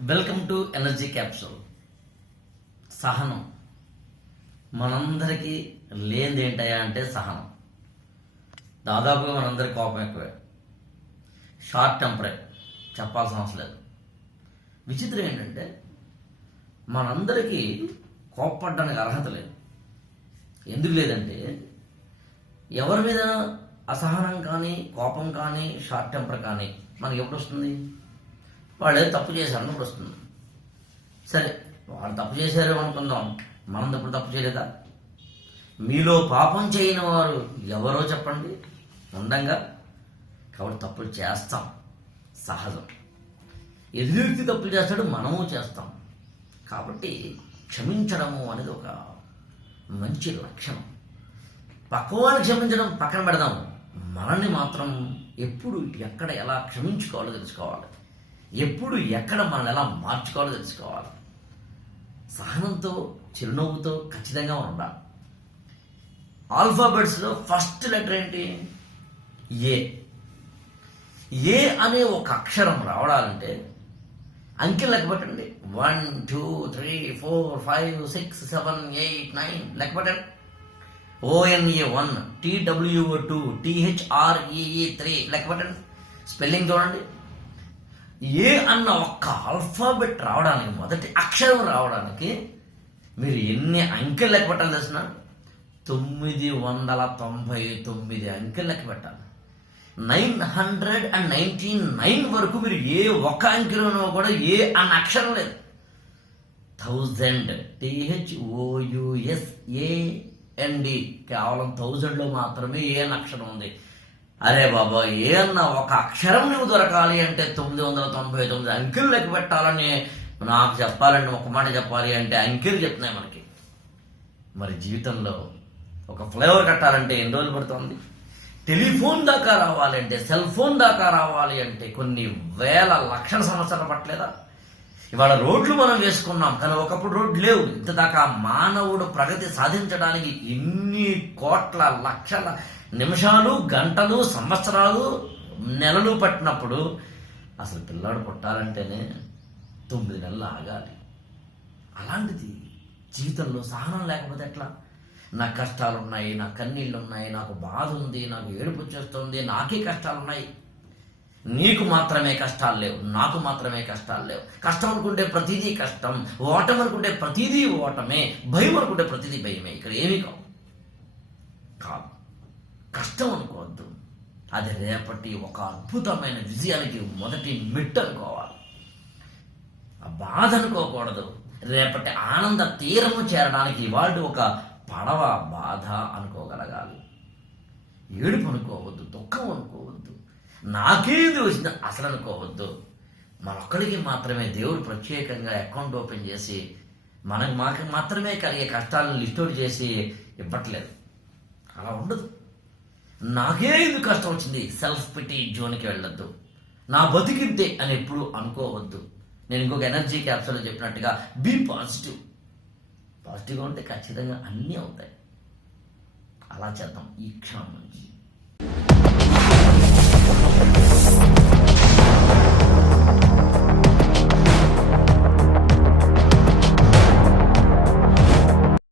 Welcome to energy capsule. సహనం. మనందరికీ లేనిది ఏంటయ్యా అంటే సహనం. దాదాపుగా మనందరి కోపం ఎక్కువే. షార్ట్ టెంపరే చెప్పాల్సిన అవసరం లేదు. విచిత్రం ఏంటంటే మనందరికీ కోప్పడడానికి అర్హత లేదు. ఎందుకు లేదంటే ఎవరి మీద అసహనం కానీ కోపం కానీ షార్ట్ టెంపర్ కానీ మనకి ఎప్పుడు వస్తుంది వాళ్ళు ఏదో తప్పు చేశారన్నప్పుడు వస్తుంది. సరే వాళ్ళు తప్పు చేశారు అనుకుందాం. మనం తప్పుడు తప్పు చేయలేదా? మీలో పాపం చేయని వారు ఎవరో చెప్పండి. ఉండంగా. కాబట్టి తప్పులు చేస్తాం. సహజం. ఎదురు వ్యక్తి తప్పులు చేస్తాడు మనము చేస్తాం. కాబట్టి క్షమించడము అనేది ఒక మంచి లక్షణం. పక్కవాడిని క్షమించడం పక్కన పెడదాం మనల్ని మాత్రం ఎప్పుడు ఎక్కడ ఎలా క్షమించుకోవాలో తెలుసుకోవాలి. ఎప్పుడు ఎక్కడ మనల్ని ఎలా మార్చుకోవాలో తెలుసుకోవాలి. సహనంతో చిరునవ్వుతో ఖచ్చితంగా ఉండాలి. ఆల్ఫాబెట్స్లో ఫస్ట్ లెటర్ ఏంటి? ఏ. ఏ అనే ఒక అక్షరం రావడాలంటే అంకెలు లెక్క పెట్టండి. One two three four five six seven eight nine లెక్క పెట్టండి. O N E one T W O two T H R E E three లెక్క పెట్టండి. స్పెల్లింగ్ చూడండి. ఏ అన్న ఒక్క ఆల్ఫాబెట్ రావడానికి మొదటి అక్షరం రావడానికి మీరు ఎన్ని అంకెలు లెక్క పెట్టాలి తెలిసిన? తొమ్మిది వందల తొంభై తొమ్మిది అంకెలు లెక్క పెట్టాలి. Nine hundred and ninety nine వరకు మీరు ఏ ఒక్క అంకెలోనో కూడా ఏ అన్న అక్షరం లేదు. థౌజండ్ టిహెచ్ఓయుఎస్ ఏఎన్డి కేవలం థౌజండ్లో మాత్రమే ఏ అక్షరం ఉంది. అరే బాబా ఏ ఒక అక్షరం నువ్వు దొరకాలి అంటే తొమ్మిది వందల తొంభై తొమ్మిది అంకెలు లెక్క పెట్టాలని నాకు చెప్పాలంటే ఒక మాట చెప్పాలి అంటే అంకెలు చెప్తున్నాయి మనకి. మరి జీవితంలో ఒక ఫ్లేవర్ కట్టాలంటే ఎన్ని రోజులు పడుతుంది? టెలిఫోన్ దాకా రావాలంటే సెల్ ఫోన్ దాకా రావాలి అంటే కొన్ని వేల లక్షల సంవత్సరాలు పట్టలేదా? ఇవాళ రోడ్లు మనం వేసుకున్నాం కానీ ఒకప్పుడు రోడ్లు లేవు. ఇంతదాకా మానవుడు ప్రగతి సాధించడానికి ఎన్ని కోట్ల లక్షల నిమిషాలు గంటలు సంవత్సరాలు నెలలు పట్టినప్పుడు అసలు పిల్లాడు పుట్టాలంటేనే తొమ్మిది నెలలు ఆగాలి. అలాంటిది జీవితంలో సహనం లేకపోతే ఎట్లా? నాకు కష్టాలు ఉన్నాయి నాకు కన్నీళ్ళు ఉన్నాయి నాకు బాధ ఉంది నాకు ఏడుపు వచ్చేస్తుంది నాకే కష్టాలు ఉన్నాయి నీకు మాత్రమే కష్టాలు లేవు నాకు మాత్రమే కష్టాలు లేవు. కష్టం అనుకుంటే ప్రతిదీ కష్టం ఓటం అనుకుంటే ప్రతిదీ ఓటమే భయం అనుకుంటే ప్రతిదీ భయమే. ఇక్కడ ఏమీ కావు. కాదు. కష్టం అనుకోవద్దు. అది రేపటి ఒక అద్భుతమైన విజయానికి మొదటి మెట్టు అనుకోవాలి. ఆ బాధ అనుకోకూడదు. రేపటి ఆనంద తీరము చేరడానికి ఇవాళ ఒక పడవ బాధ అనుకోగలగాలి. ఏడుపు అనుకోవద్దు దుఃఖం అనుకోవద్దు. నాకేది వచ్చింది అసలు అనుకోవద్దు. మనొక్కడికి మాత్రమే దేవుడు ప్రత్యేకంగా అకౌంట్ ఓపెన్ చేసి మనకు మాకు మాత్రమే కలిగే కష్టాలను లిస్ట్ చేసి ఇవ్వట్లేదు. అలా ఉండదు. నాకే ఎందుకు కష్టం వచ్చింది? సెల్ఫ్ పిటి జోన్కి వెళ్ళొద్దు. నా బతికింతే అని ఎప్పుడు అనుకోవద్దు. నేను ఇంకొక ఎనర్జీ క్యాప్సూల్లో చెప్పినట్టుగా బీ పాజిటివ్. పాజిటివ్గా ఉంటే ఖచ్చితంగా అన్నీ అవుతాయి. అలా చేద్దాం ఈ క్షణం నుంచి.